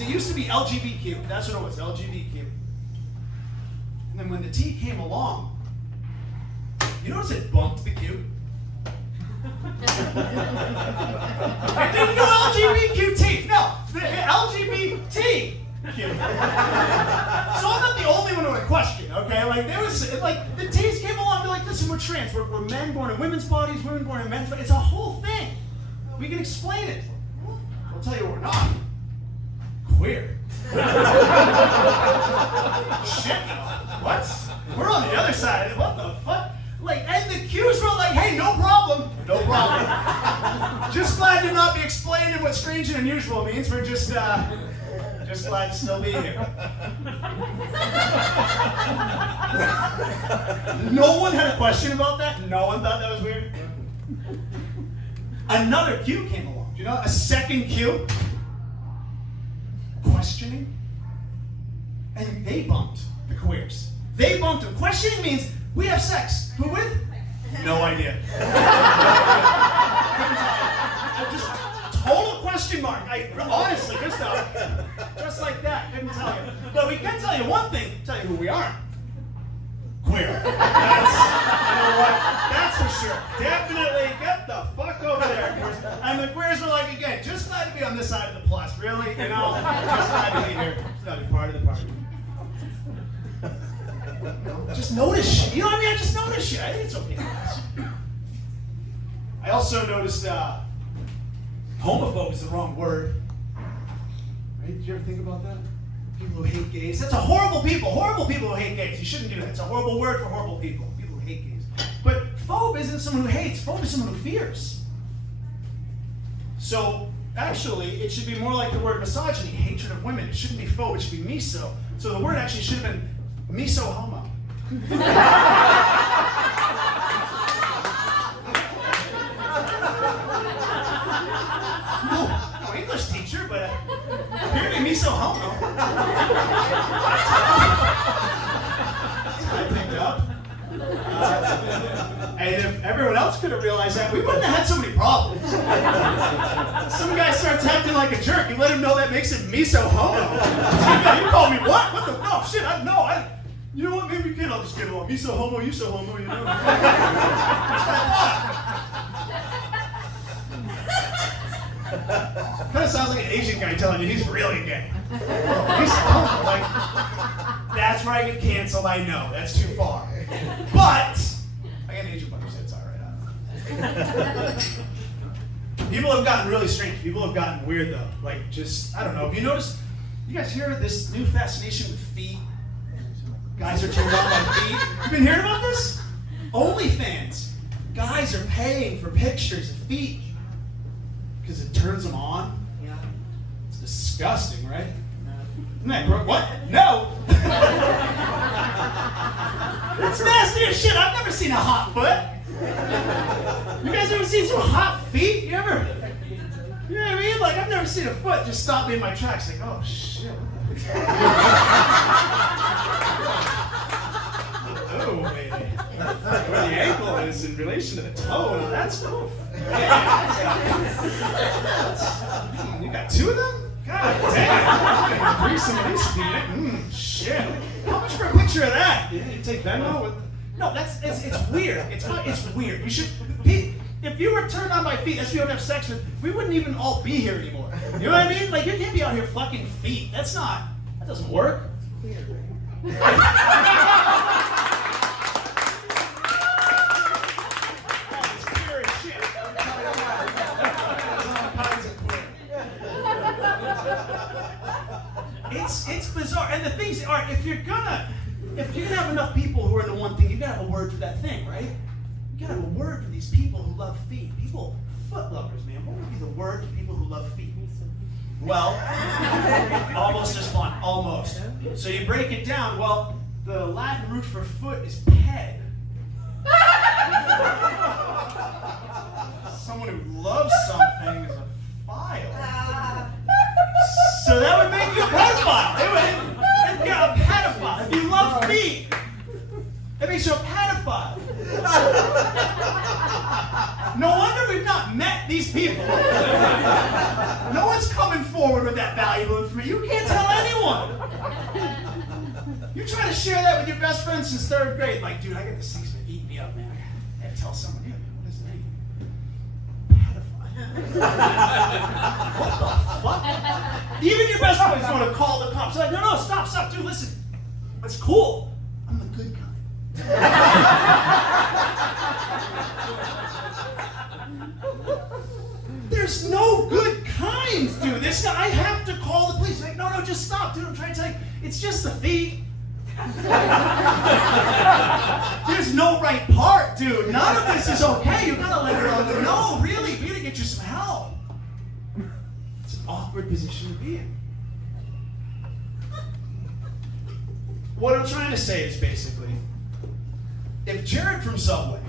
It used to be LGBTQ. That's what it was, LGBTQ. And then when the T came along, you notice it bumped the Q? It didn't go LGBTQ. No, the LGBTQ. So I'm not the only one with a question, okay? Like there was, like the T's came along. They're like, listen, we're trans. We're men born in women's bodies, women born in men's bodies. It's a whole thing. We can explain it. I'll tell you what we're not. Queer. Shit, no. What? We're on the other side of it. What the fuck? Like, and the Q's were like, hey, no problem. No problem. Just glad to not be explaining what strange and unusual means. We're just glad to still be here. No one had a question about that. No one thought that was weird. Another Q came along. Do you know? A second Q. Questioning. And they bumped the queers. They bumped them. Questioning means we have sex. Who with? No idea. Just total question mark. Honestly, just like that. Couldn't tell you. But we can tell you one thing. Tell you who we aren't. Queer. That's, you know what? That's for sure. Definitely get the fuck over there. And the queers were like, again, just glad to be on this side of the plus. Really? You know? Just glad to be here. Just glad to be part of the party. Just notice shit. You know what I mean? I just notice shit. I think it's okay. I also noticed homophobe is the wrong word. Right? Did you ever think about that? People who hate gays. That's a horrible people. Horrible people who hate gays. You shouldn't do that. It's a horrible word for horrible people. People who hate gays. But phobe isn't someone who hates. Phobe is someone who fears. So actually, it should be more like the word misogyny, hatred of women. It shouldn't be phobe. It should be miso. So the word actually should have been miso homo. No English teacher, but apparently miso homo. That's what I picked up. And if everyone else could have realized that, we wouldn't have had so many problems. Some guy starts acting like a jerk. You let him know that makes him miso homo. You call me what? What the? No, shit, you know what? Maybe we can. I'll just get along. Me so homo, you so homo, you know? Kind of sounds like an Asian guy telling you he's really gay. He's so homo. Like, that's where I get canceled, I know. That's too far. But, I got an Asian buddy, so it's alright. People have gotten really strange. People have gotten weird, though. Like, just, I don't know. Have you noticed, you guys hear this new fascination with feet? Guys are turned on by feet. You been hearing about this? OnlyFans. Guys are paying for pictures of feet because it turns them on. Yeah. It's disgusting, right? No. What? No. That's nasty as shit. I've never seen a hot foot. You guys ever seen some hot feet? You know what I mean? Like, I've never seen a foot just stop me in my tracks. Like, oh shit. Oh, baby. Where the ankle is in relation to the toe. That's cool. You got two of them? God damn. Bring some of these feet. Shit. How much for a picture of that? You take Venmo with... No, it's weird. It's weird. You should... If you were turned on by feet, that's who you don't have sex with, we wouldn't even all be here anymore. You know what I mean? Like, you can't be out here fucking feet. That doesn't work. It's weird, pure as shit. It's bizarre. And the things are, if you're gonna have enough people who are the one thing, you gotta have a word for that thing, right? You gotta have a word for these people who love feet. Foot lovers, man. What would be the word for people who love feet? Well, almost as fun. Almost. So you break it down. Well, the Latin root for foot is ped. Someone who loves something is a file. So that would make you a pedophile. Yeah, a pedophile. If you love feet, that makes you a pedophile. No wonder we've not met these people. No one's coming forward. forward with that valuable information. You can't tell anyone. You try to share that with your best friend since 3rd grade. Like, dude, I got this thing's been eating me up, man. I gotta tell someone. Yeah, man, what is the name? What the fuck? Even your best friend's going to call the cops. Like, no, stop, dude, listen. That's cool. I'm the good kind. There's no good kinds, dude. This guy, I have to call the police. Like, no, just stop, dude. I'm trying to tell you, it's just the feet. There's no right part, dude. None of this is okay. You gotta let it all go. No, really, we gotta get you some help. It's an awkward position to be in. What I'm trying to say is basically, if Jared from Subway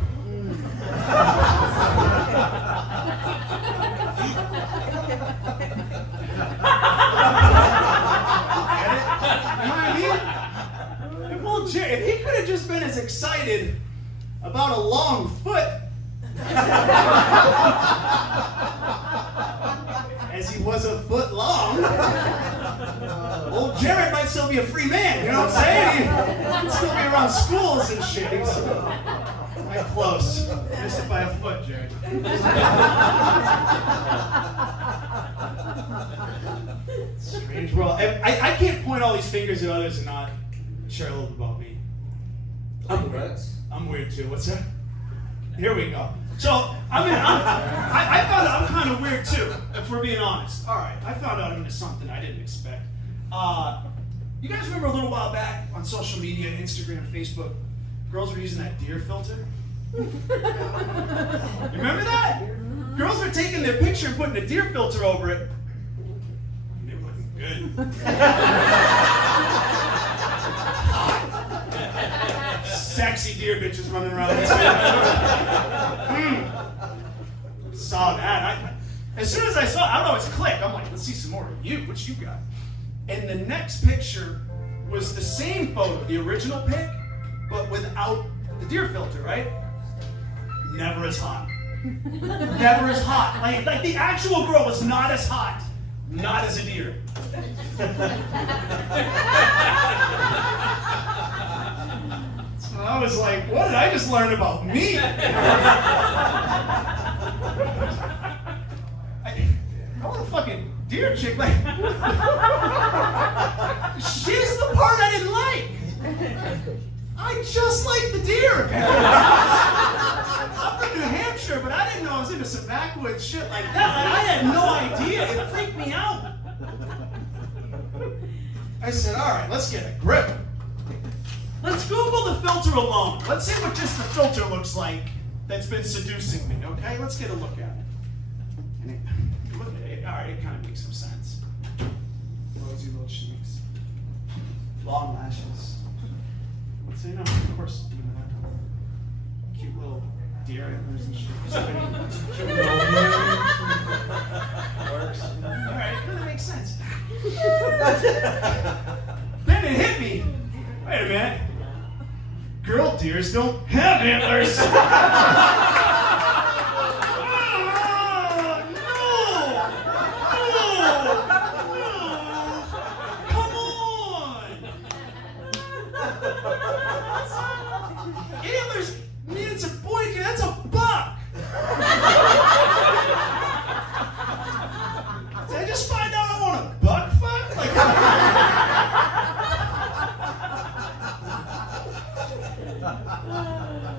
if he could have just been as excited about a long foot as he was a foot long, old Jared might still be a free man, you know what I'm saying? He'd still be around schools and shit. He's quite close. Missed it by a foot, Jared. Strange world. I can't point all these fingers at others and not share a little bit about me. I'm weird too. What's that? Here we go. So, I found out I'm kind of weird too, if we're being honest. All right, I found out I'm into something I didn't expect. You guys remember a little while back on social media, Instagram, Facebook, girls were using that deer filter? You remember that? Girls were taking their picture and putting a deer filter over it. They were looking good. Sexy deer bitches running around. Saw that. As soon as I saw it, I don't know, it's clicked. I'm like, let's see some more of you. What you got? And the next picture was the same photo, the original pic, but without the deer filter, right? Never as hot. Never as hot. Like the actual girl was not as hot. Not as a deer. I was like, what did I just learn about me? I want a fucking deer chick. Like, she's the part I didn't like. I just like the deer. I'm from New Hampshire, but I didn't know I was into some backwoods shit like that. Like, I had no idea. It freaked me out. I said, all right, let's get a grip. Let's Google the filter alone. Let's see what just the filter looks like that's been seducing me, okay? Let's get a look at it. And look at it. All right, it kind of makes some sense. Rosy little cheeks. Long lashes. What's it? Of course, you know that. Cute little deer antlers and shit. Cute little works. All right, it kind of makes sense. Then it hit me. Wait a minute. Girl deers don't have antlers. Come on. Antlers mean it's a boy deer. That's a buck. Did I just find out I want a buck fuck? Like,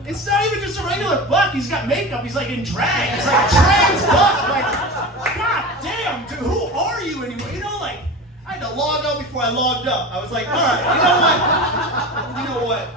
it's not even just a regular buck. He's got makeup. He's like in drag. He's like a trans buck. Like, god damn, dude, who are you anymore? You know, like, I had to log out before I logged up. I was like, all right, you know what?